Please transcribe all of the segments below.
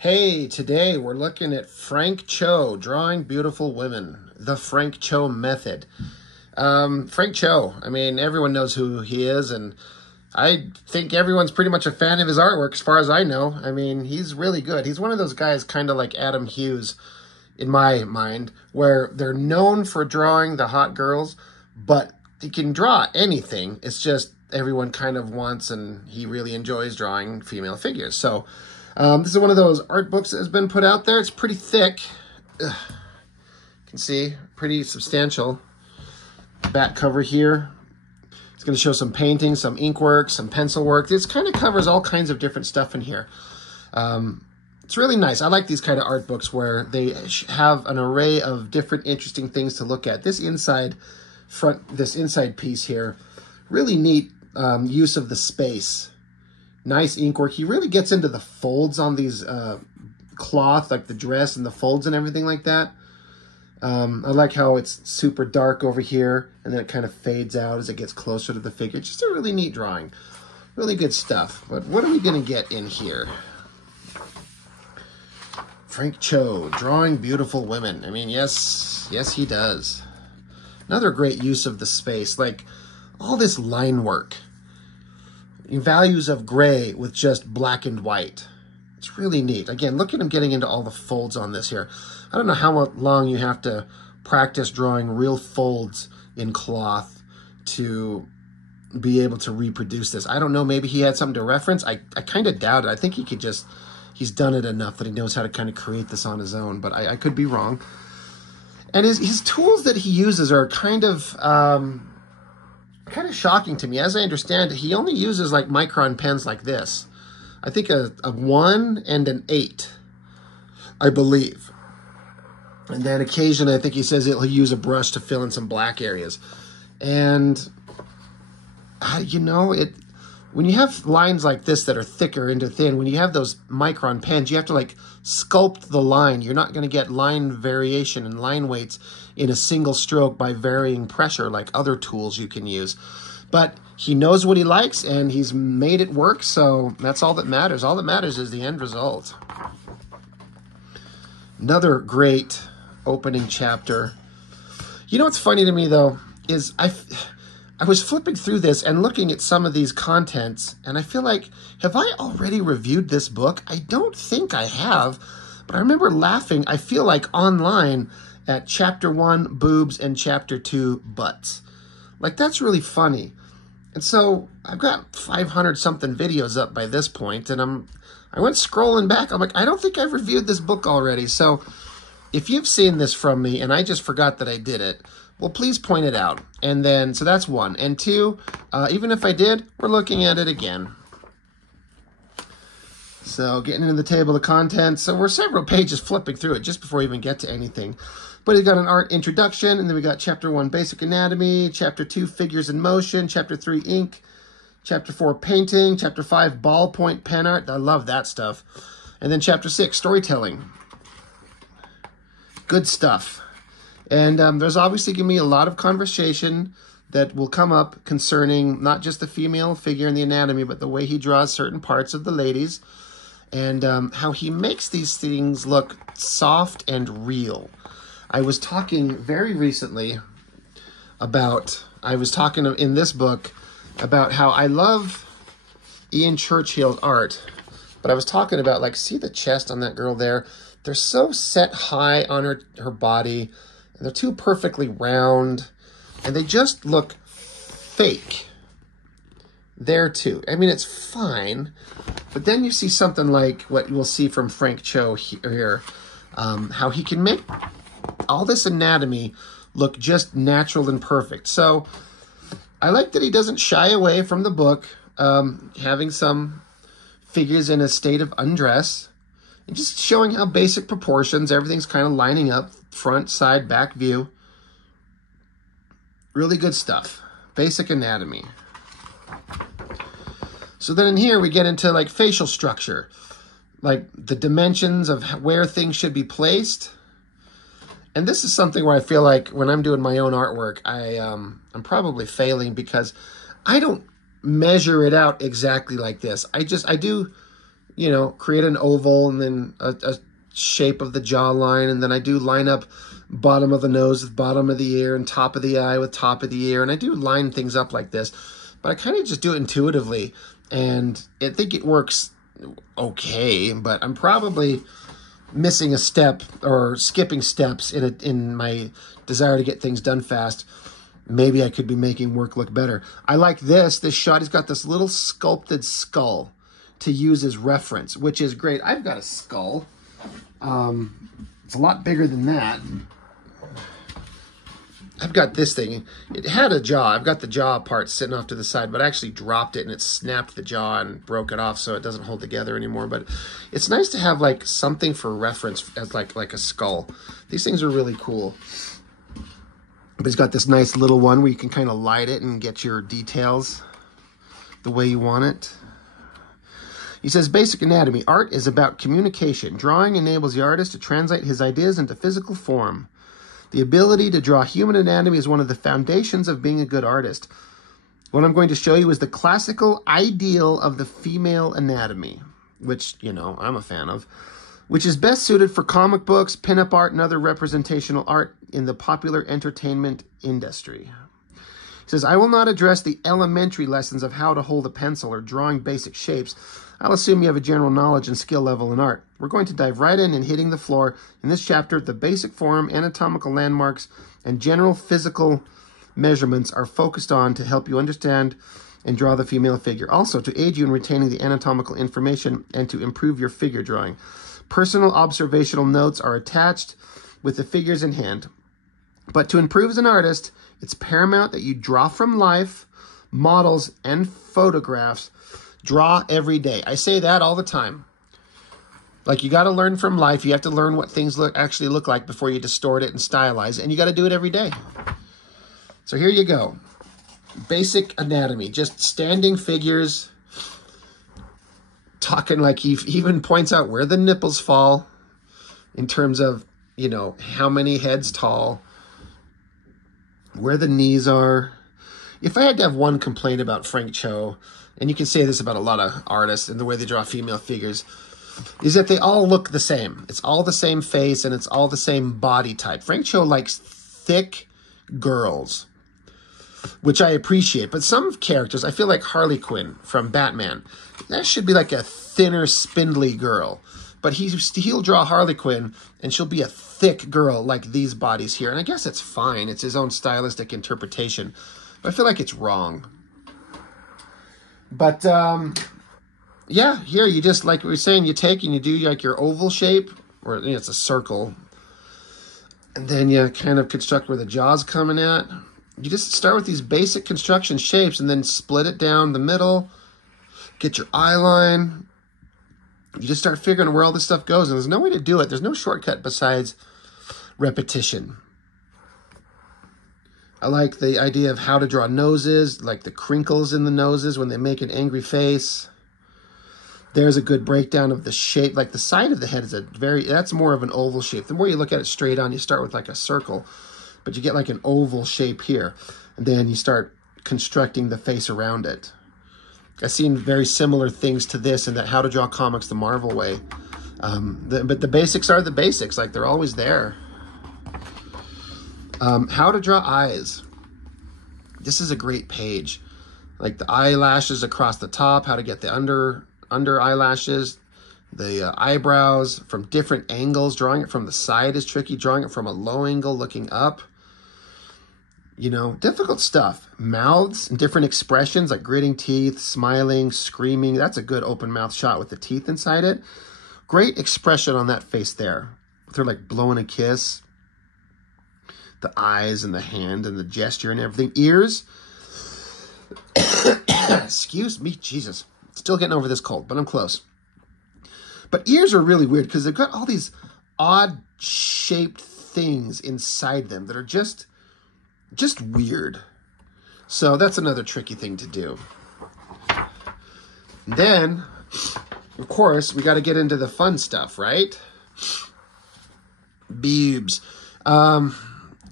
Hey, today we're looking at Frank Cho, Drawing Beautiful Women, the Frank Cho method. Frank Cho, I mean, everyone knows who he is, and I think everyone's pretty much a fan of his artwork as far as I know. I mean, he's really good. He's one of those guys kind of like Adam Hughes, in my mind, where they're known for drawing the hot girls, but he can draw anything. It's just everyone kind of wants, and he really enjoys drawing female figures. So this is one of those art books that has been put out there. It's pretty thick. You can see, pretty substantial. Back cover here. It's going to show some painting, some ink work, some pencil work. This kind of covers all kinds of different stuff in here. It's really nice. I like these kind of art books where they have an array of different interesting things to look at. This inside piece here, really neat use of the space. Nice ink work. He really gets into the folds on these cloth, like the dress and the folds and everything like that. I like how it's super dark over here, and then it kind of fades out as it gets closer to the figure. It's just a really neat drawing. Really good stuff. But what are we going to get in here? Frank Cho, Drawing Beautiful Women. I mean, yes, he does. Another great use of the space, like all this line work. Values of gray with just black and white. It's really neat. Again, look at him getting into all the folds on this here. I don't know how long you have to practice drawing real folds in cloth to be able to reproduce this. I don't know, maybe he had something to reference. I kind of doubt it. I think he's done it enough that he knows how to kind of create this on his own, but I could be wrong. And his tools that he uses are kind of shocking to me. As I understand it, he only uses like micron pens like this. I think a 1 and an 8, I believe. And then occasionally I think he says he'll use a brush to fill in some black areas. And, when you have lines like this that are thicker into thin, when you have those micron pens, you have to like sculpt the line. You're not going to get line variation and line weights in a single stroke by varying pressure like other tools you can use. But he knows what he likes, and he's made it work, so that's all that matters. All that matters is the end result. Another great opening chapter. You know what's funny to me, though, is I was flipping through this and looking at some of these contents, and I feel like, have I already reviewed this book? I don't think I have, but I remember laughing, I feel like, online at Chapter 1, boobs, and Chapter 2, butts. Like, that's really funny. And so I've got 500-something videos up by this point, and I went scrolling back. I'm like, I don't think I've reviewed this book already. So if you've seen this from me and I just forgot that I did it, well, please point it out. And then, so that's 1. And 2, even if I did, we're looking at it again. So getting into the table of contents. So we're several pages flipping through it just before we even get to anything. But we got an art introduction, and then we got Chapter 1, Basic Anatomy, Chapter 2, Figures in Motion, Chapter 3, Ink, Chapter 4, Painting, Chapter 5, Ballpoint Pen Art. I love that stuff. And then Chapter 6, Storytelling. Good stuff. And there's obviously going to be a lot of conversation that will come up concerning not just the female figure and the anatomy, but the way he draws certain parts of the ladies, and how he makes these things look soft and real. I was talking very recently in this book about how I love Ian Churchill's art, but I was talking about, like, see the chest on that girl there? They're so set high on her body, and they're too perfectly round, and they just look fake there too. I mean, it's fine, but then you see something like what we'll see from Frank Cho here, how he can make all this anatomy look just natural and perfect. So I like that he doesn't shy away from the book, having some figures in a state of undress, and just showing how basic proportions, everything's kind of lining up, front, side, back view. Really good stuff. Basic anatomy. So then in here we get into like facial structure, like the dimensions of where things should be placed. And this is something where I feel like when I'm doing my own artwork, I'm probably failing because I don't measure it out exactly like this. I do you know, create an oval and then a shape of the jawline. And then I do line up bottom of the nose with bottom of the ear and top of the eye with top of the ear. And I do line things up like this, but I kind of just do it intuitively. And I think it works okay, but I'm probably missing a step or skipping steps in my desire to get things done fast. Maybe I could be making work look better. I like this shot. He's got this little sculpted skull to use as reference, which is great. I've got a skull. It's a lot bigger than that. I've got this thing. It had a jaw. I've got the jaw part sitting off to the side, but I actually dropped it and it snapped the jaw and broke it off, so it doesn't hold together anymore. But it's nice to have like something for reference as like a skull. These things are really cool. But he's got this nice little one where you can kind of light it and get your details the way you want it. He says, basic anatomy. Art is about communication. Drawing enables the artist to translate his ideas into physical form. The ability to draw human anatomy is one of the foundations of being a good artist. What I'm going to show you is the classical ideal of the female anatomy, which, you know, I'm a fan of, which is best suited for comic books, pinup art, and other representational art in the popular entertainment industry. He says, I will not address the elementary lessons of how to hold a pencil or drawing basic shapes. I'll assume you have a general knowledge and skill level in art. We're going to dive right in and hitting the floor. In this chapter, the basic form, anatomical landmarks, and general physical measurements are focused on to help you understand and draw the female figure. Also, to aid you in retaining the anatomical information and to improve your figure drawing. Personal observational notes are attached with the figures in hand. But to improve as an artist, it's paramount that you draw from life, models, and photographs. Draw every day. I say that all the time. Like, you got to learn from life. You have to learn what things actually look like before you distort it and stylize it. And you got to do it every day. So here you go. Basic anatomy. Just standing figures. Talking like he even points out where the nipples fall in terms of, you know, how many heads tall, where the knees are. If I had to have one complaint about Frank Cho, and you can say this about a lot of artists and the way they draw female figures, is that they all look the same. It's all the same face and it's all the same body type. Frank Cho likes thick girls, which I appreciate. But some characters, I feel like Harley Quinn from Batman, that should be like a thinner, spindly girl. But he'll draw Harley Quinn and she'll be a thick girl like these bodies here. And I guess it's fine. It's his own stylistic interpretation. But I feel like it's wrong. But, yeah, here you just, like we were saying, you take and you do like your oval shape, or you know, it's a circle. And then you kind of construct where the jaw's coming at. You just start with these basic construction shapes and then split it down the middle. Get your eye line. You just start figuring where all this stuff goes. And there's no way to do it. There's no shortcut besides repetition. I like the idea of how to draw noses, like the crinkles in the noses when they make an angry face. There's a good breakdown of the shape. Like the side of the head is that's more of an oval shape. The more you look at it straight on, you start with like a circle, but you get like an oval shape here. And then you start constructing the face around it. I've seen very similar things to this in that How to Draw Comics the Marvel way. But the basics are the basics. Like they're always there. How to draw eyes. This is a great page. Like the eyelashes across the top, how to get the under eyelashes, the eyebrows from different angles. Drawing it from the side is tricky. Drawing it from a low angle looking up. You know, difficult stuff. Mouths and different expressions like gritting teeth, smiling, screaming. That's a good open mouth shot with the teeth inside it. Great expression on that face there. They're like blowing a kiss. The eyes and the hand and the gesture and everything. Ears. Excuse me, Jesus. Still getting over this cold, but I'm close. But ears are really weird because they've got all these odd shaped things inside them that are just weird. So that's another tricky thing to do. And then, of course, we got to get into the fun stuff, right? Boobs.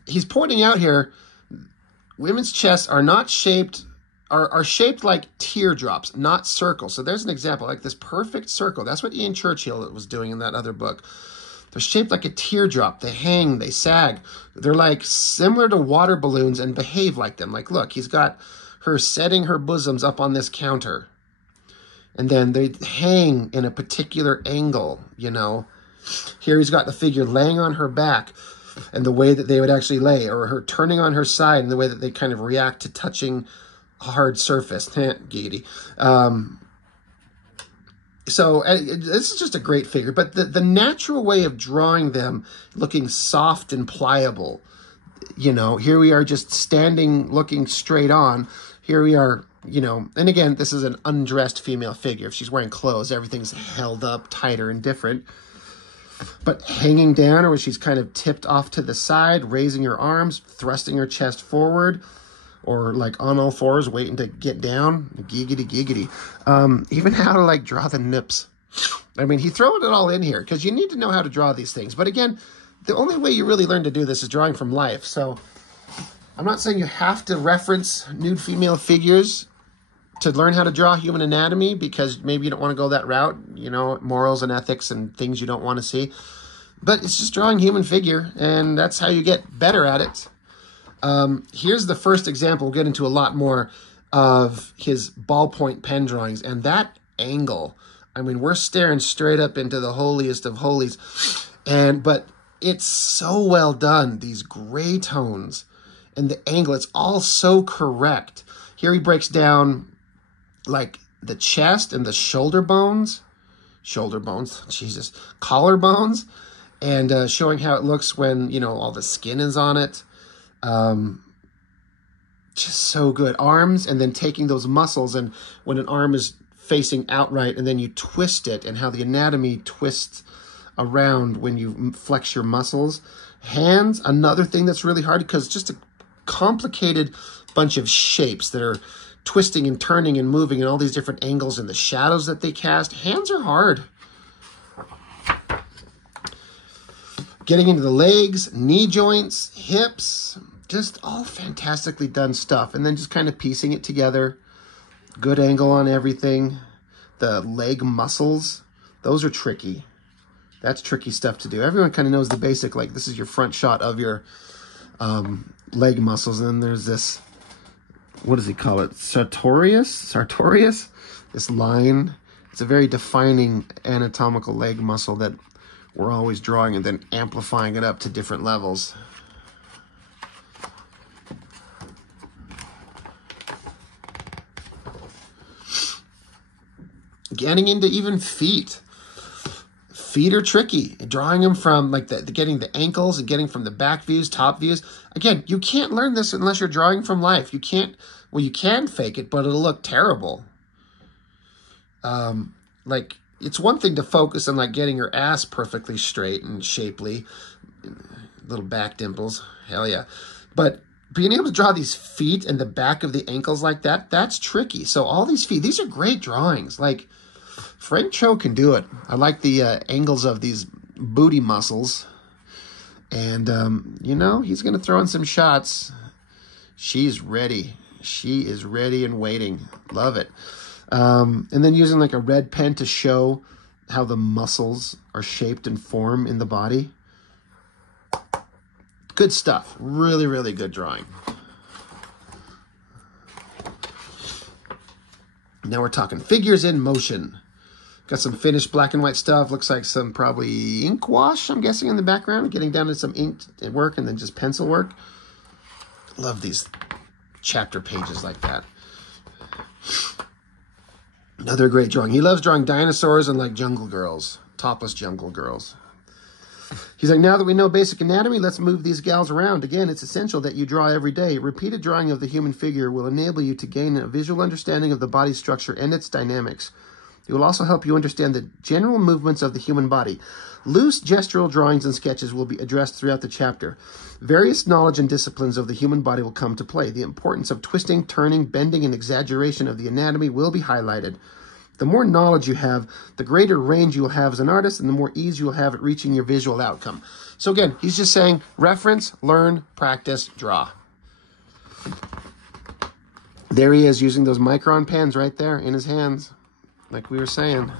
He's pointing out here, women's chests are not shaped are shaped like teardrops, not circles. So there's an example, like this perfect circle. That's what Ian Churchill was doing in that other book. They're shaped like a teardrop. They hang, they sag. They're like similar to water balloons and behave like them. Like, look, he's got her setting her bosoms up on this counter. And then they hang in a particular angle, you know. Here he's got the figure laying on her back and the way that they would actually lay, or her turning on her side and the way that they kind of react to touching a hard surface. Giggity. So this is just a great figure, but the natural way of drawing them looking soft and pliable, you know, here we are just standing, looking straight on. Here we are, you know, and again, this is an undressed female figure. If she's wearing clothes, everything's held up tighter and different. But hanging down, or when she's kind of tipped off to the side, raising her arms, thrusting her chest forward, or like on all fours, waiting to get down, giggity, giggity. Even how to like draw the nips. I mean, he's throwing it all in here because you need to know how to draw these things. But again, the only way you really learn to do this is drawing from life. So I'm not saying you have to reference nude female figures to learn how to draw human anatomy, because maybe you don't want to go that route, you know, morals and ethics and things you don't want to see. But it's just drawing human figure, and that's how you get better at it. Here's the first example. We'll get into a lot more of his ballpoint pen drawings, and that angle. I mean, we're staring straight up into the holiest of holies, but it's so well done. These gray tones and the angle, it's all so correct. Here he breaks down like the chest and the shoulder bones, Jesus, collarbones, and showing how it looks when, you know, all the skin is on it. Just so good. Arms, and then taking those muscles, and when an arm is facing outright and then you twist it, and how the anatomy twists around when you flex your muscles. Hands, another thing that's really hard, because just a complicated bunch of shapes that are twisting and turning and moving and all these different angles and the shadows that they cast. Hands are hard. Getting into the legs, knee joints, hips, just all fantastically done stuff. And then just kind of piecing it together. Good angle on everything. The leg muscles, those are tricky. That's tricky stuff to do. Everyone kind of knows the basic, like this is your front shot of your leg muscles. And then there's this, what does he call it? Sartorius? This line. It's a very defining anatomical leg muscle that we're always drawing and then amplifying it up to different levels. Getting into even feet. Feet are tricky. Drawing them from like getting the ankles and getting from the back views, top views. Again, you can't learn this unless you're drawing from life. You can't, well, you can fake it, but it'll look terrible. Like, it's one thing to focus on like getting your ass perfectly straight and shapely. Little back dimples. Hell yeah. But being able to draw these feet and the back of the ankles like that, that's tricky. So all these feet, these are great drawings. Like, Frank Cho can do it. I like the angles of these booty muscles. And, you know, he's going to throw in some shots. She's ready. She is ready and waiting. Love it. And then using like a red pen to show how the muscles are shaped and form in the body. Good stuff. Really, really good drawing. Now we're talking figures in motion. Got some finished black and white stuff. Looks like some probably ink wash, I'm guessing, in the background. Getting down to some ink work and then just pencil work. Love these chapter pages like that. Another great drawing. He loves drawing dinosaurs and like jungle girls. Topless jungle girls. He's like, now that we know basic anatomy, let's move these gals around. Again, it's essential that you draw every day. Repeated drawing of the human figure will enable you to gain a visual understanding of the body structure and its dynamics. It will also help you understand the general movements of the human body. Loose gestural drawings and sketches will be addressed throughout the chapter. Various knowledge and disciplines of the human body will come to play. The importance of twisting, turning, bending, and exaggeration of the anatomy will be highlighted. The more knowledge you have, the greater range you will have as an artist, and the more ease you will have at reaching your visual outcome. So again, he's just saying, reference, learn, practice, draw. There he is using those Micron pens right there in his hands, like we were saying.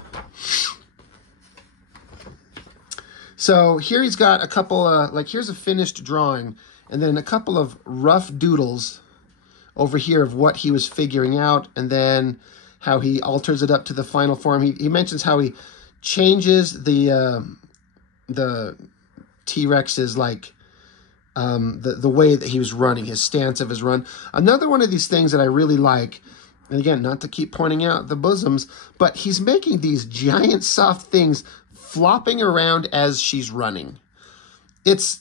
So here he's got a couple of, like here's a finished drawing, and then a couple of rough doodles over here of what he was figuring out, and then how he alters it up to the final form. He mentions how he changes the T-Rex's, like, the way that he was running, his stance of his run. Another one of these things that I really like, and again, not to keep pointing out the bosoms, but he's making these giant soft things flopping around as she's running. It's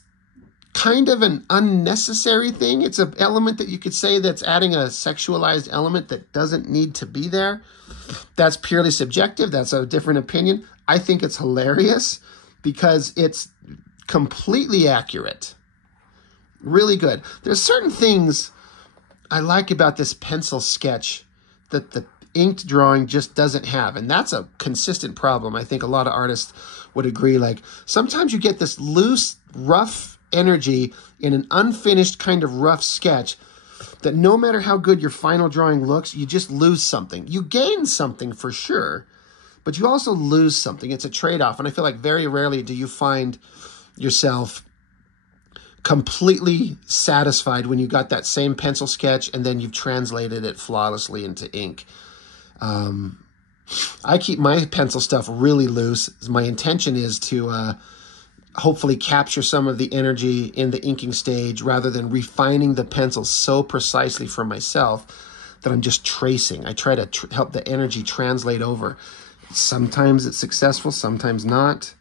kind of an unnecessary thing. It's an element that you could say that's adding a sexualized element that doesn't need to be there. That's purely subjective. That's a different opinion. I think it's hilarious because it's completely accurate. Really good. There's certain things I like about this pencil sketch that the inked drawing just doesn't have, and that's a consistent problem. I think a lot of artists would agree. Like, sometimes you get this loose, rough energy in an unfinished kind of rough sketch that no matter how good your final drawing looks, you just lose something. You gain something for sure, but you also lose something. It's a trade-off, and I feel like very rarely do you find yourself completely satisfied when you got that same pencil sketch and then you've translated it flawlessly into ink. I keep my pencil stuff really loose. My intention is to hopefully capture some of the energy in the inking stage rather than refining the pencil so precisely for myself that I'm just tracing. I try to help the energy translate over. Sometimes it's successful, sometimes not.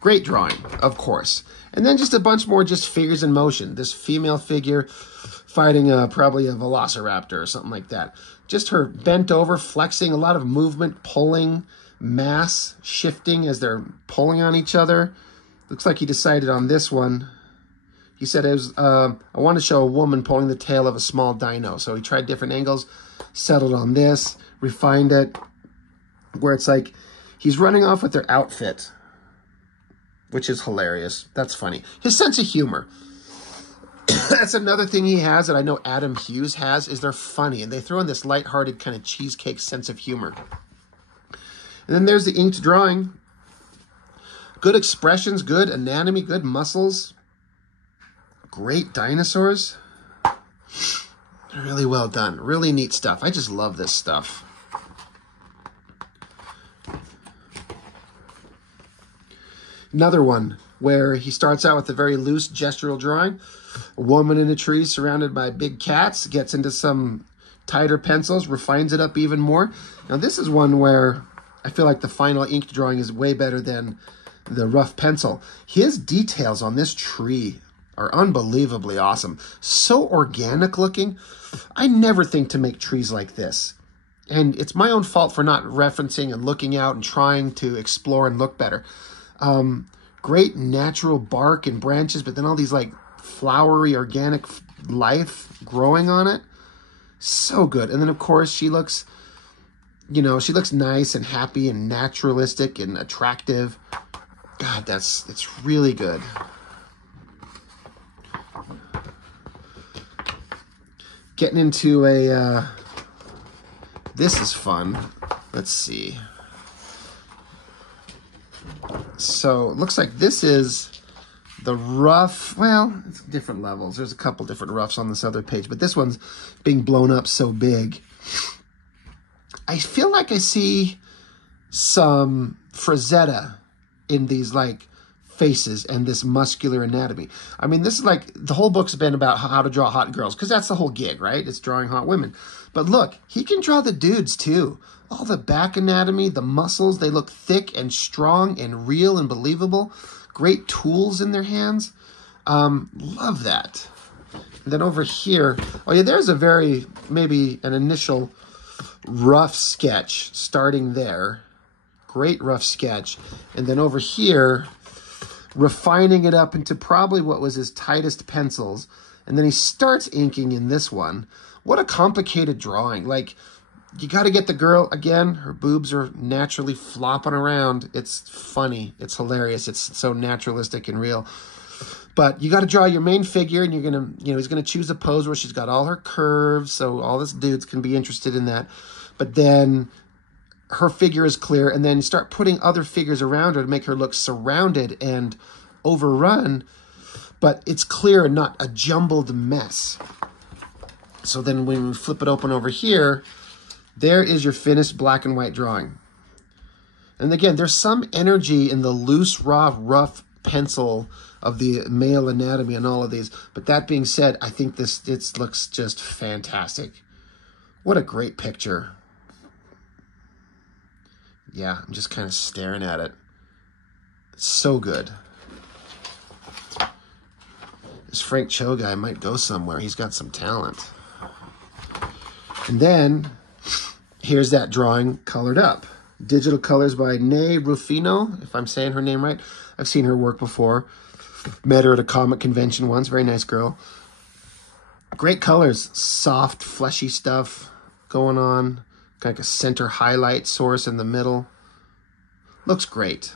Great drawing, of course. And then just a bunch more just figures in motion. This female figure fighting probably a velociraptor or something like that. Just her bent over, flexing, a lot of movement, pulling, mass shifting as they're pulling on each other. Looks like he decided on this one. He said, it was, I want to show a woman pulling the tail of a small dino. So he tried different angles, settled on this, refined it, where it's like he's running off with their outfit, which is hilarious. That's funny. His sense of humor. That's another thing he has that I know Adam Hughes has, is they're funny. And they throw in this lighthearted kind of cheesecake sense of humor. And then there's the inked drawing. Good expressions, good anatomy, good muscles. Great dinosaurs. Really well done. Really neat stuff. I just love this stuff. Another one where he starts out with a very loose gestural drawing. A woman in a tree surrounded by big cats, gets into some tighter pencils, refines it up even more. Now this is one where I feel like the final inked drawing is way better than the rough pencil. His details on this tree are unbelievably awesome. So organic looking. I never think to make trees like this. And it's my own fault for not referencing and looking out and trying to explore and look better. Great natural bark and branches, but then all these like flowery organic life growing on it. So good. And then of course she looks, you know, she looks nice and happy and naturalistic and attractive. God, it's really good. Getting into a, this is fun. Let's see. So it looks like this is the rough, well, it's different levels. There's a couple different roughs on this other page, but this one's being blown up so big. I feel like I see some Frazetta in these like faces and this muscular anatomy. I mean, this is like, the whole book's been about how to draw hot girls, because that's the whole gig, right? It's drawing hot women. But look, he can draw the dudes too. All the back anatomy, the muscles, they look thick and strong and real and believable. Great tools in their hands. Love that. And then over here, oh yeah, there's a very, maybe an initial rough sketch starting there. Great rough sketch. And then over here, refining it up into probably what was his tightest pencils. And then he starts inking in this one. What a complicated drawing. Like, you got to get the girl, again, her boobs are naturally flopping around. It's funny. It's hilarious. It's so naturalistic and real. But you got to draw your main figure, and you're going to, he's going to choose a pose where she's got all her curves, so all this dudes can be interested in that. But then her figure is clear, and then you start putting other figures around her to make her look surrounded and overrun, but it's clear and not a jumbled mess. So then when we flip it open over here, there is your finished black and white drawing. And again, there's some energy in the loose, raw, rough pencil of the male anatomy and all of these. But that being said, I think this looks just fantastic. What a great picture. Yeah, I'm just kind of staring at it. It's so good. This Frank Cho guy might go somewhere. He's got some talent. And then, here's that drawing colored up. Digital Colors by Nay Rufino, if I'm saying her name right. I've seen her work before. Met her at a comic convention once. Very nice girl. Great colors. Soft, fleshy stuff going on. Kind of a center highlight source in the middle. Looks great.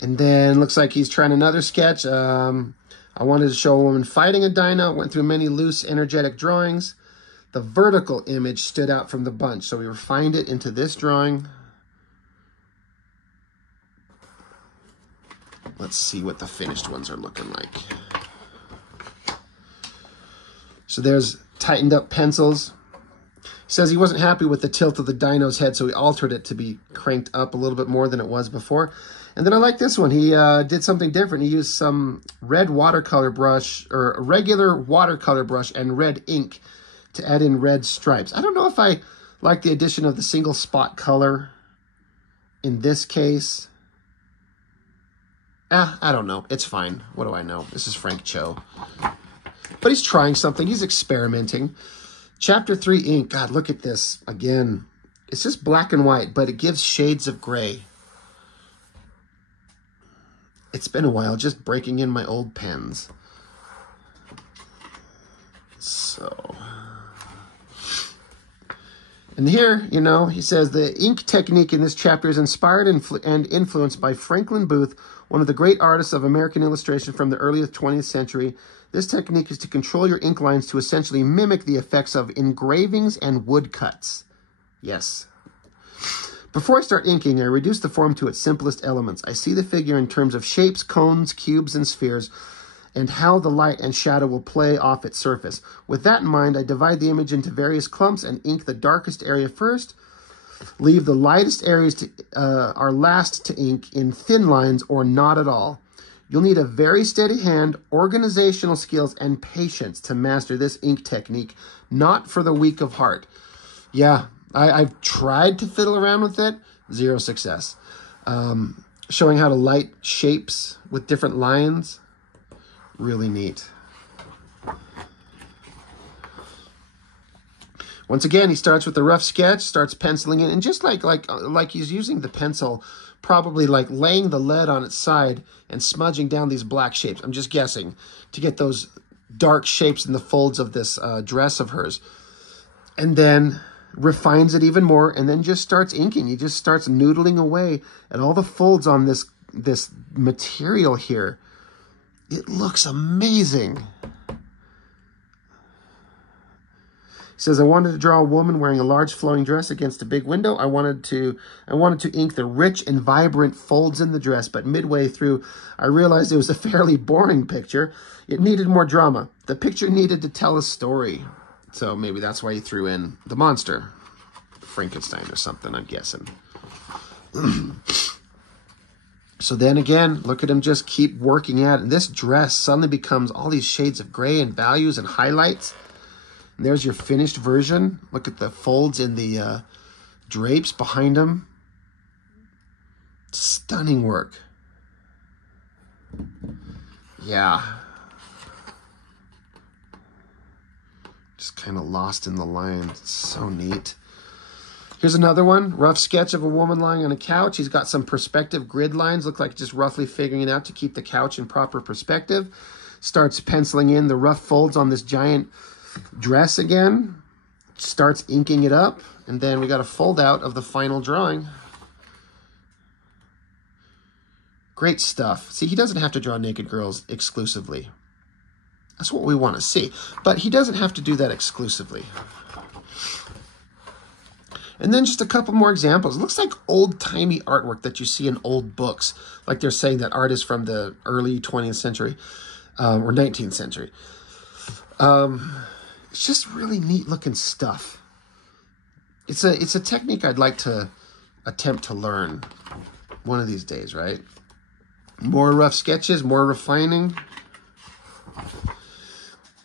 And then looks like he's trying another sketch. I wanted to show a woman fighting a dino. Went through many loose, energetic drawings. The vertical image stood out from the bunch, so we refined it into this drawing. Let's see what the finished ones are looking like. So there's tightened up pencils. He says he wasn't happy with the tilt of the dino's head, so he altered it to be cranked up a little bit more than it was before. And then I like this one. He did something different. He used some red watercolor brush, or a regular watercolor brush, and red ink to add in red stripes. I don't know if I like the addition of the single spot color in this case. I don't know. It's fine. What do I know? This is Frank Cho. But he's trying something. He's experimenting. Chapter 3 ink. God, look at this. Again, it's just black and white, but it gives shades of gray. It's been a while just breaking in my old pens. So... And here, he says, the ink technique in this chapter is inspired and influenced by Franklin Booth, one of the great artists of American illustration from the early 20th century. This technique is to control your ink lines to essentially mimic the effects of engravings and woodcuts. Yes. Before I start inking, I reduce the form to its simplest elements. I see the figure in terms of shapes, cones, cubes, and spheres, and how the light and shadow will play off its surface. With that in mind, I divide the image into various clumps and ink the darkest area first. Leave the lightest areas are last to ink in thin lines or not at all. You'll need a very steady hand, organizational skills, and patience to master this ink technique, not for the weak of heart. Yeah, I've tried to fiddle around with it. Zero success. Showing how to light shapes with different lines. Really neat. Once again, he starts with a rough sketch, starts penciling in, and just like he's using the pencil, probably like laying the lead on its side and smudging down these black shapes. I'm just guessing, to get those dark shapes in the folds of this dress of hers. And then refines it even more, and then just starts inking. He just starts noodling away at all the folds on this material here. It looks amazing. He says, I wanted to draw a woman wearing a large flowing dress against a big window. I wanted to ink the rich and vibrant folds in the dress, but midway through, I realized it was a fairly boring picture. It needed more drama. The picture needed to tell a story. So maybe that's why he threw in the monster, Frankenstein or something, I'm guessing. So then again, look at him just keep working at it. And this dress suddenly becomes all these shades of gray and values and highlights. And there's your finished version. Look at the folds in the drapes behind him. Stunning work. Yeah. Just kind of lost in the lines. It's so neat. Here's another one. Rough sketch of a woman lying on a couch. He's got some perspective grid lines. Look like just roughly figuring it out to keep the couch in proper perspective. Starts penciling in the rough folds on this giant dress again. Starts inking it up. And then we got a fold out of the final drawing. Great stuff. See, he doesn't have to draw naked girls exclusively. That's what we want to see. But he doesn't have to do that exclusively. And then just a couple more examples. It looks like old-timey artwork that you see in old books. Like they're saying that art is from the early 20th century or 19th century. It's just really neat-looking stuff. It's a technique I'd like to attempt to learn one of these days, right? More rough sketches, more refining.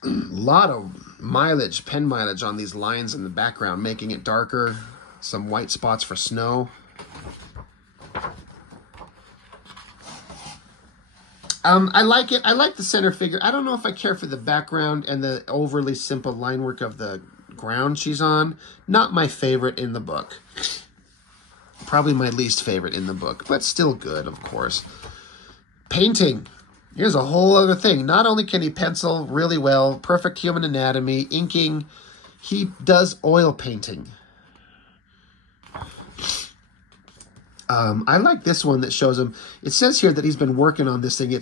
A lot of mileage, pen mileage on these lines in the background, making it darker. Some white spots for snow. I like it. I like the center figure. I don't know if I care for the background and the overly simple line work of the ground she's on. Not my favorite in the book. Probably my least favorite in the book, but still good, of course. Painting. Here's a whole other thing. Not only can he pencil really well, perfect human anatomy, inking, he does oil painting. I like this one that shows him. It says here that he's been working on this thing. What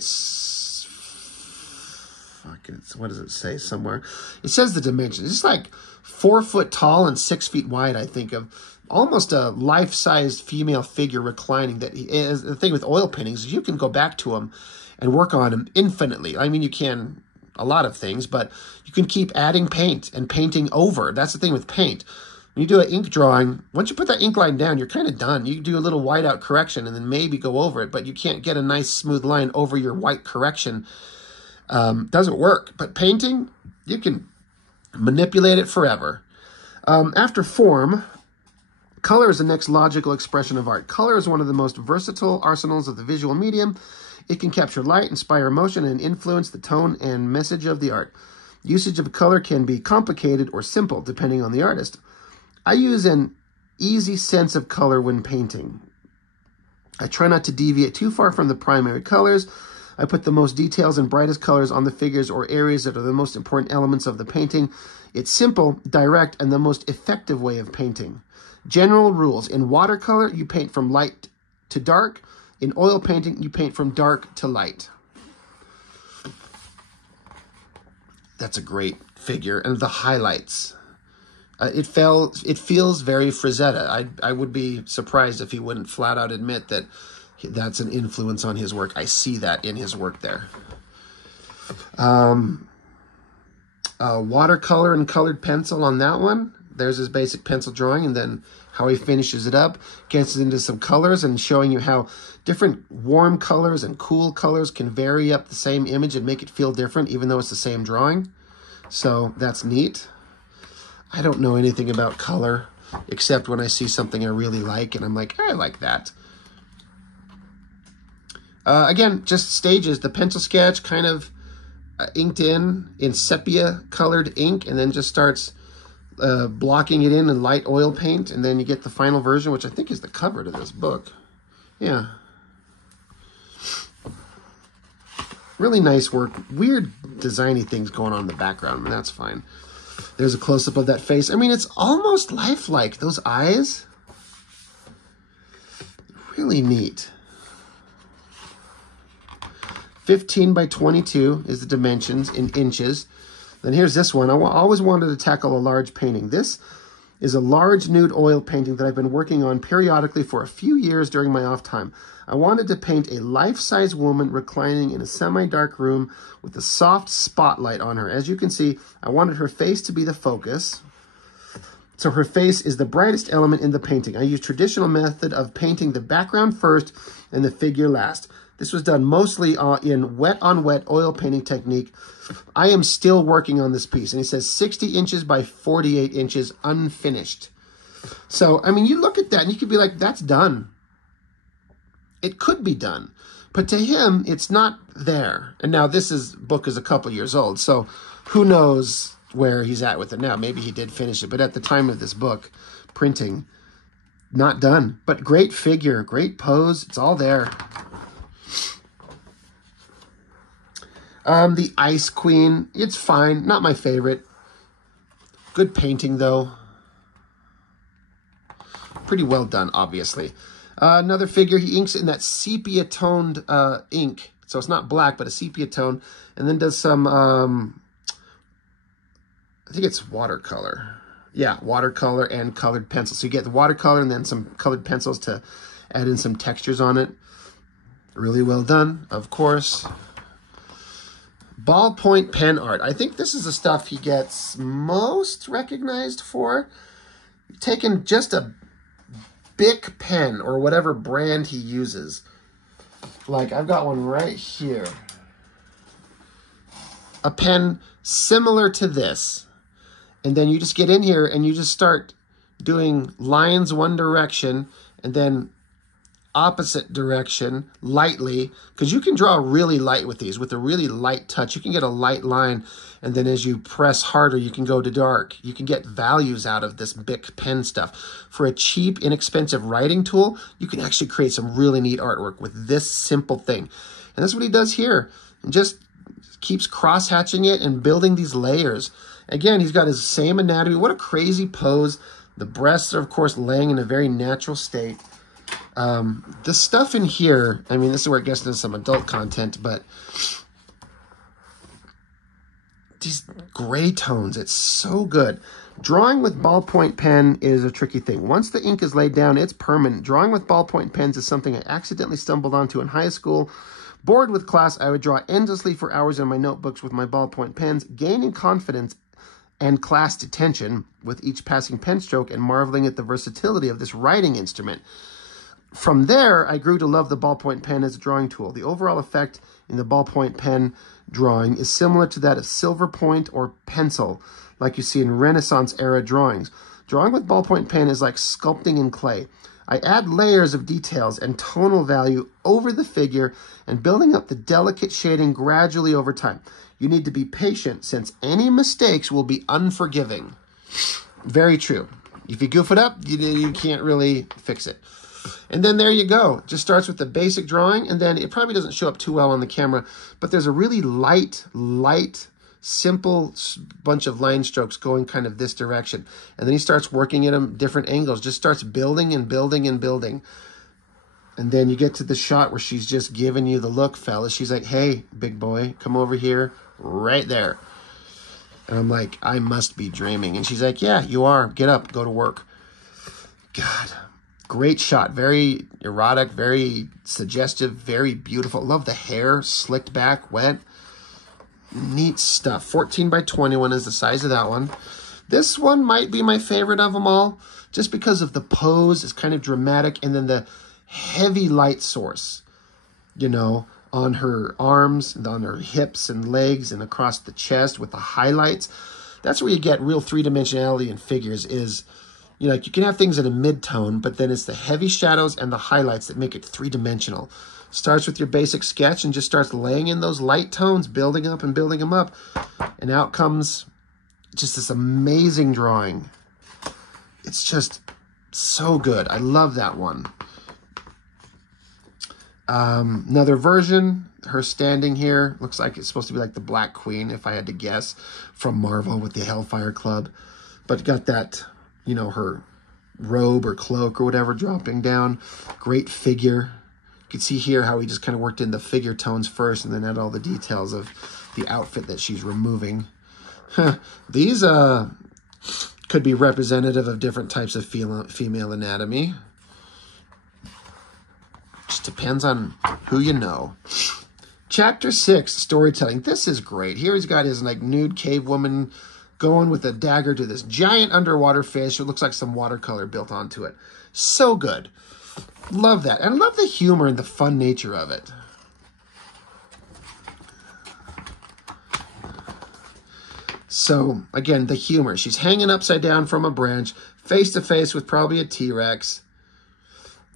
does it say somewhere? It says the dimensions. It's like 4 foot tall and 6 feet wide, I think, of almost a life-sized female figure reclining. That is the thing with oil paintings is you can go back to them and work on them infinitely. I mean, you can a lot of things, but you can keep adding paint and painting over. That's the thing with paint. When you do an ink drawing, once you put that ink line down, you're kind of done. You do a little whiteout correction and then maybe go over it, but you can't get a nice smooth line over your white correction. Doesn't work. But painting, you can manipulate it forever. After form, color is the next logical expression of art. Color is one of the most versatile arsenals of the visual medium. It can capture light, inspire emotion, and influence the tone and message of the art. Usage of color can be complicated or simple, depending on the artist. I use an easy sense of color when painting. I try not to deviate too far from the primary colors. I put the most details and brightest colors on the figures or areas that are the most important elements of the painting. It's simple, direct, and the most effective way of painting. General rules. In watercolor, you paint from light to dark. In oil painting, you paint from dark to light. That's a great figure. And the highlights. It feels very Frazetta. I would be surprised if he wouldn't flat out admit that that's an influence on his work. I see that in his work there. Watercolor and colored pencil on that one. There's his basic pencil drawing, and then how he finishes it up, gets into some colors and showing you how different warm colors and cool colors can vary up the same image and make it feel different, even though it's the same drawing. So that's neat. I don't know anything about color, except when I see something I really like, and I'm like, I like that. Again, just stages. The pencil sketch kind of inked in sepia-colored ink, and then just starts blocking it in light oil paint, and then you get the final version, which I think is the cover to this book. Yeah. Really nice work. Weird designy things going on in the background, but that's fine. There's a close-up of that face. I mean, it's almost lifelike. Those eyes. Really neat. 15 by 22 is the dimensions in inches. Then here's this one. I always wanted to tackle a large painting. This is a large nude oil painting that I've been working on periodically for a few years during my off time. I wanted to paint a life-size woman reclining in a semi-dark room with a soft spotlight on her. As you can see, I wanted her face to be the focus. So her face is the brightest element in the painting. I used traditional method of painting the background first and the figure last. This was done mostly in wet-on-wet oil painting technique. I am still working on this piece. And he says 60 inches by 48 inches unfinished. So, I mean, you look at that and you could be like, that's done. It could be done. But to him, it's not there. And now this book is a couple years old. So who knows where he's at with it now. Maybe he did finish it. But at the time of this book, printing, not done. But great figure, great pose. It's all there. The Ice Queen, it's fine. Not my favorite. Good painting, though. Pretty well done, obviously. Another figure, he inks in that sepia-toned ink. So it's not black, but a sepia tone. And then does some, I think it's watercolor. Yeah, watercolor and colored pencils. So you get the watercolor and then some colored pencils to add in some textures on it. Really well done, of course. Ballpoint pen art. I think this is the stuff he gets most recognized for. Taking just a Bic pen or whatever brand he uses. Like, I've got one right here. A pen similar to this. And then you just get in here and you just start doing lines one direction and then opposite direction lightly, because you can draw really light with these. With a really light touch, you can get a light line, and then as you press harder, you can go to dark. You can get values out of this Bic pen stuff. For a cheap, inexpensive writing tool, you can actually create some really neat artwork with this simple thing. And that's what he does here. And just keeps cross-hatching it and building these layers. Again, he's got his same anatomy. What a crazy pose. The breasts are, of course, laying in a very natural state. The stuff in here, I mean, this is where it gets into some adult content, but these gray tones, it's so good. Drawing with ballpoint pen is a tricky thing. Once the ink is laid down, it's permanent. Drawing with ballpoint pens is something I accidentally stumbled onto in high school. Bored with class, I would draw endlessly for hours in my notebooks with my ballpoint pens, gaining confidence and class detention with each passing pen stroke and marveling at the versatility of this writing instrument. From there, I grew to love the ballpoint pen as a drawing tool. The overall effect in the ballpoint pen drawing is similar to that of silver point or pencil, like you see in Renaissance-era drawings. Drawing with ballpoint pen is like sculpting in clay. I add layers of details and tonal value over the figure and building up the delicate shading gradually over time. You need to be patient since any mistakes will be unforgiving. Very true. If you goof it up, you can't really fix it. And then there you go. It just starts with the basic drawing, and then it probably doesn't show up too well on the camera, but there's a really light, simple bunch of line strokes going kind of this direction. And then he starts working at them different angles, just starts building and building and building. And then you get to the shot where she's just giving you the look, fellas. She's like, hey, big boy, come over here, right there. And I'm like, I must be dreaming. And she's like, yeah, you are. Get up, go to work. God. Great shot, very erotic, very suggestive, very beautiful. Love the hair, slicked back, wet. Neat stuff. 14 by 21 is the size of that one. This one might be my favorite of them all, just because of the pose. It's kind of dramatic, and then the heavy light source, you know, on her arms, and on her hips and legs, and across the chest with the highlights. That's where you get real three-dimensionality in figures is... You know, like you can have things in a mid-tone, but then it's the heavy shadows and the highlights that make it three-dimensional. Starts with your basic sketch and just starts laying in those light tones, building up and building them up. And out comes just this amazing drawing. It's just so good. I love that one. Another version, her standing here. Looks like it's supposed to be like the Black Queen, if I had to guess, from Marvel with the Hellfire Club. But got that... you know, her robe or cloak or whatever dropping down. Great figure. You can see here how he just kind of worked in the figure tones first and then had all the details of the outfit that she's removing. These could be representative of different types of female anatomy. Just depends on who you know. Chapter 6, storytelling. This is great. Here he's got his like nude cave woman going with a dagger to this giant underwater fish. It looks like some watercolor built onto it. So good. Love that. And I love the humor and the fun nature of it. So, again, the humor. She's hanging upside down from a branch, face to face with probably a T-Rex.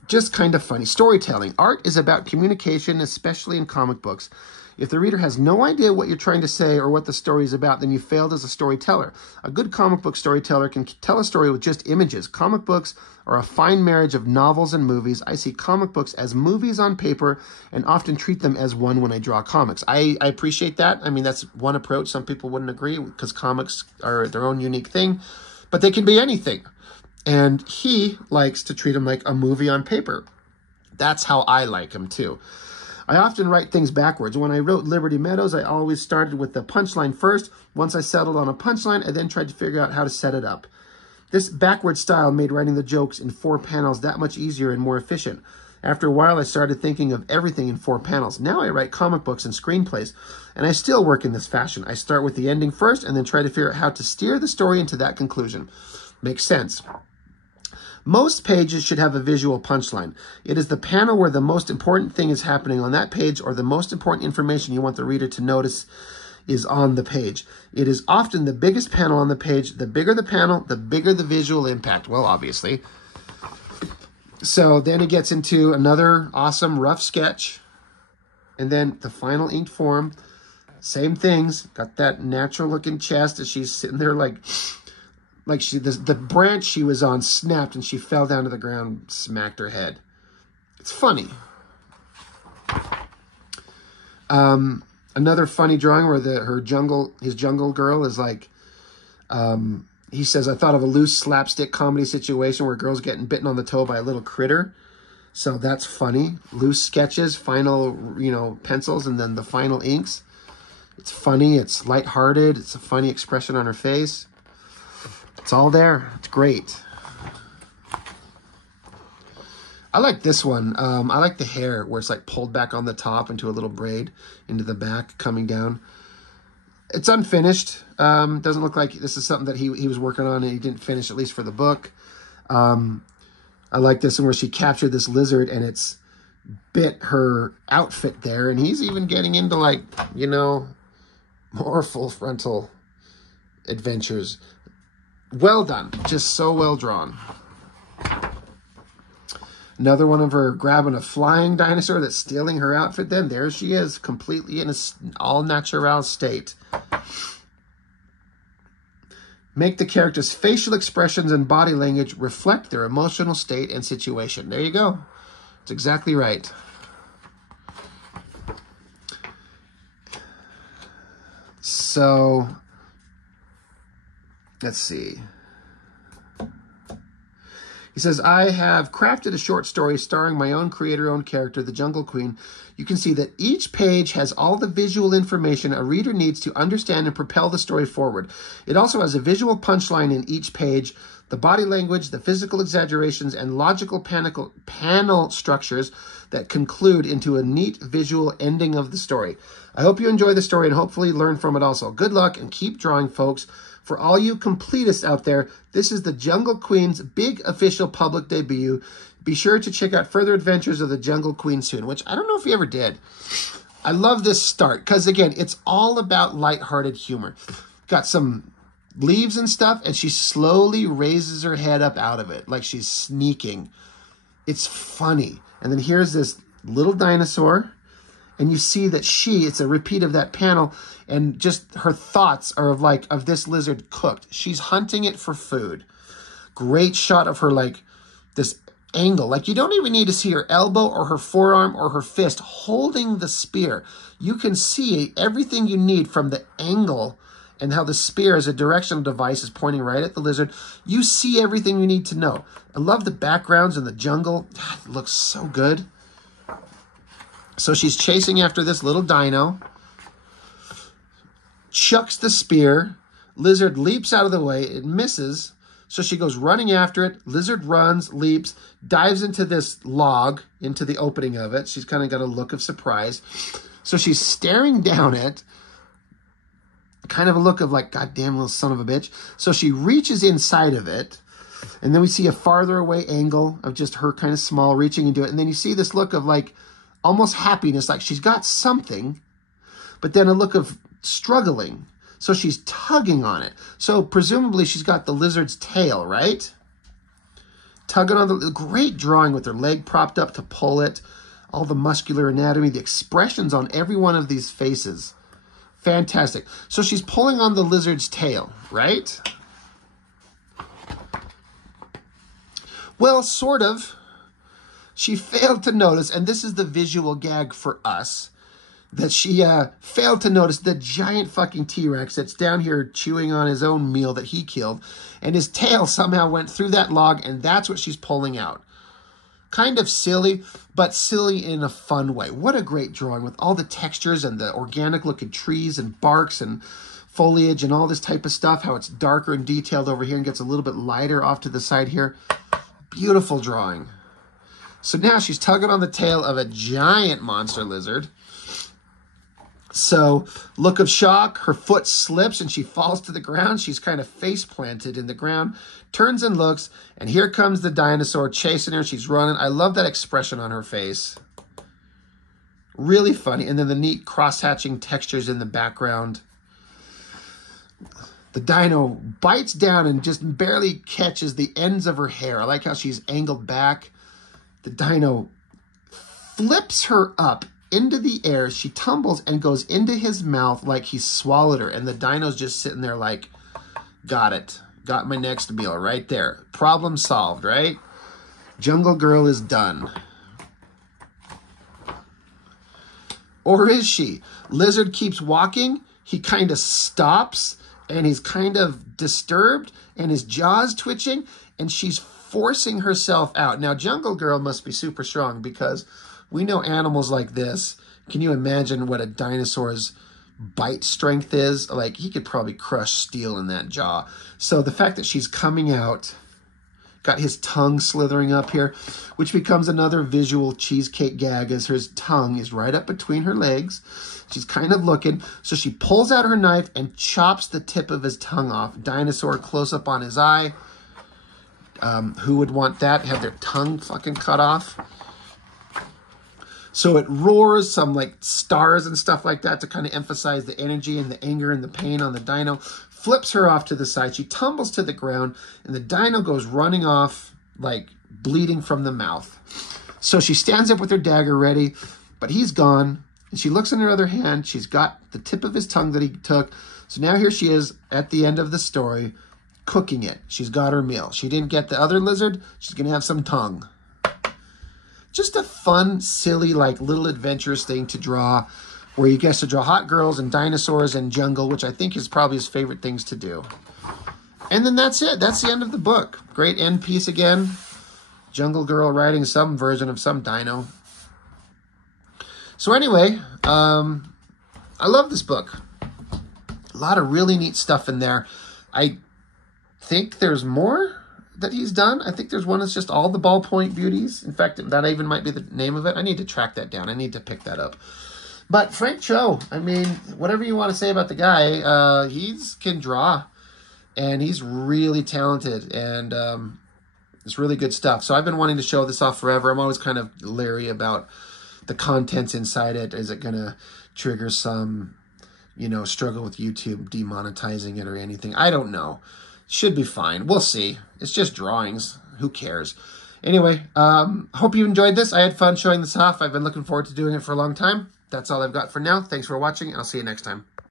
Just kind of funny. Storytelling. Art is about communication, especially in comic books. If the reader has no idea what you're trying to say or what the story is about, then you failed as a storyteller. A good comic book storyteller can tell a story with just images. Comic books are a fine marriage of novels and movies. I see comic books as movies on paper and often treat them as one when I draw comics. I appreciate that. I mean, that's one approach. Some people wouldn't agree because comics are their own unique thing, but they can be anything. And he likes to treat them like a movie on paper. That's how I like them too. I often write things backwards. When I wrote Liberty Meadows, I always started with the punchline first. Once I settled on a punchline, I then tried to figure out how to set it up. This backward style made writing the jokes in 4 panels that much easier and more efficient. After a while, I started thinking of everything in 4 panels. Now I write comic books and screenplays, and I still work in this fashion. I start with the ending first and then try to figure out how to steer the story into that conclusion. Makes sense. Most pages should have a visual punchline. It is the panel where the most important thing is happening on that page, or the most important information you want the reader to notice is on the page. It is often the biggest panel on the page. The bigger the panel, the bigger the visual impact. Well, obviously. So then it gets into another awesome rough sketch. And then the final inked form. Same things. Got that natural looking chest as she's sitting there like the branch she was on snapped and she fell down to the ground, smacked her head. It's funny. Another funny drawing where his jungle girl is like, he says, I thought of a loose slapstick comedy situation where a girl's getting bitten on the toe by a little critter. So that's funny. Loose sketches, final, pencils, and then the final inks. It's funny. It's lighthearted. It's a funny expression on her face. It's all there. It's great. I like this one. I like the hair where it's like pulled back on the top into a little braid into the back coming down. It's unfinished. Doesn't look like this is something that he was working on and he didn't finish, at least for the book. I like this one where she captured this lizard and it's bit her outfit there. And he's even getting into like, more full frontal adventures. Well done. Just so well drawn. Another one of her grabbing a flying dinosaur that's stealing her outfit then. There she is, completely in an all-natural state. Make the character's facial expressions and body language reflect their emotional state and situation. There you go. That's exactly right. So, let's see. He says, I have crafted a short story starring my own creator-owned character, the Jungle Queen. You can see that each page has all the visual information a reader needs to understand and propel the story forward. It also has a visual punchline in each page, the body language, the physical exaggerations, and logical panel structures that conclude into a neat visual ending of the story. I hope you enjoy the story and hopefully learn from it also. Good luck and keep drawing, folks. For all you completists out there, this is the Jungle Queen's big official public debut. Be sure to check out further adventures of the Jungle Queen soon, which I don't know if he ever did. I love this start because, again, it's all about lighthearted humor. Got some leaves and stuff, and she slowly raises her head up out of it like she's sneaking. It's funny. And then here's this little dinosaur, and you see that it's a repeat of that panel, and just her thoughts are of this lizard cooked. She's hunting it for food. Great shot of her, this angle. You don't even need to see her elbow or her forearm or her fist holding the spear. You can see everything you need from the angle and how the spear as a directional device is pointing right at the lizard. You see everything you need to know. I love the backgrounds in the jungle. God, it looks so good. So she's chasing after this little dino. Chucks the spear. Lizard leaps out of the way. It misses. So she goes running after it. Lizard runs, leaps, dives into this log, into the opening of it. She's kind of got a look of surprise. So she's staring down it. Kind of a look of goddamn little son of a bitch. So she reaches inside of it. And then we see a farther away angle of just her kind of small reaching into it. And then you see this look of almost happiness, like she's got something, but then a look of struggling. So she's tugging on it. So presumably she's got the lizard's tail, right? Tugging on the great drawing with her leg propped up to pull it. All the muscular anatomy, the expressions on every one of these faces. Fantastic. So she's pulling on the lizard's tail, right? Well, sort of. She failed to notice, and this is the visual gag for us, that she failed to notice the giant fucking T-Rex that's down here chewing on his own meal that he killed, and his tail somehow went through that log, and that's what she's pulling out. kind of silly, but silly in a fun way. What a great drawing with all the textures and the organic looking trees and barks and foliage and all this type of stuff, how it's darker and detailed over here and gets a little bit lighter off to the side here. Beautiful drawing. So now she's tugging on the tail of a giant monster lizard. So, look of shock, her foot slips and she falls to the ground. She's kind of face planted in the ground, turns and looks, and here comes the dinosaur chasing her. She's running. I love that expression on her face. Really funny. And then the neat cross-hatching textures in the background. The dino bites down and just barely catches the ends of her hair. I like how she's angled back. The dino flips her up into the air. She tumbles and goes into his mouth like he swallowed her. And the dino's just sitting there like, got it. Got my next meal right there. Problem solved, right? Jungle Girl is done. Or is she? Lizard keeps walking. He kind of stops and he's kind of disturbed and his jaw's twitching and she's forcing herself out. Now, Jungle Girl must be super strong because we know animals like this. Can you imagine what a dinosaur's bite strength is? Like, he could probably crush steel in that jaw. So the fact that she's coming out, got his tongue slithering up here, which becomes another visual cheesecake gag as her tongue is right up between her legs. She's kind of looking. So she pulls out her knife and chops the tip of his tongue off. Dinosaur close up on his eye. Who would want that? Have their tongue fucking cut off. So it roars, some like stars and stuff like that to kind of emphasize the energy and the anger and the pain on the dino. Flips her off to the side. She tumbles to the ground and the dino goes running off like bleeding from the mouth. So she stands up with her dagger ready, but he's gone. And she looks in her other hand. She's got the tip of his tongue that he took. So now here she is at the end of the story, cooking it. She's got her meal. She didn't get the other lizard. She's going to have some tongue. Just a fun, silly, like little adventurous thing to draw where he gets to draw hot girls and dinosaurs and jungle, which I think is probably his favorite things to do. And then that's it. That's the end of the book. Great end piece again. Jungle Girl riding some version of some dino. So anyway, I love this book. A lot of really neat stuff in there. I think there's more that he's done. I think there's one that's just all the ballpoint beauties. In fact, that even might be the name of it. I need to track that down. I need to pick that up. But Frank Cho, I mean, whatever you want to say about the guy, he can draw. And he's really talented. And it's really good stuff. So I've been wanting to show this off forever. I'm always kind of leery about the contents inside it. Is it going to trigger some, struggle with YouTube demonetizing it or anything? I don't know. Should be fine. We'll see. It's just drawings. Who cares? Anyway, hope you enjoyed this. I had fun showing this off. I've been looking forward to doing it for a long time. That's all I've got for now. Thanks for watching, and I'll see you next time.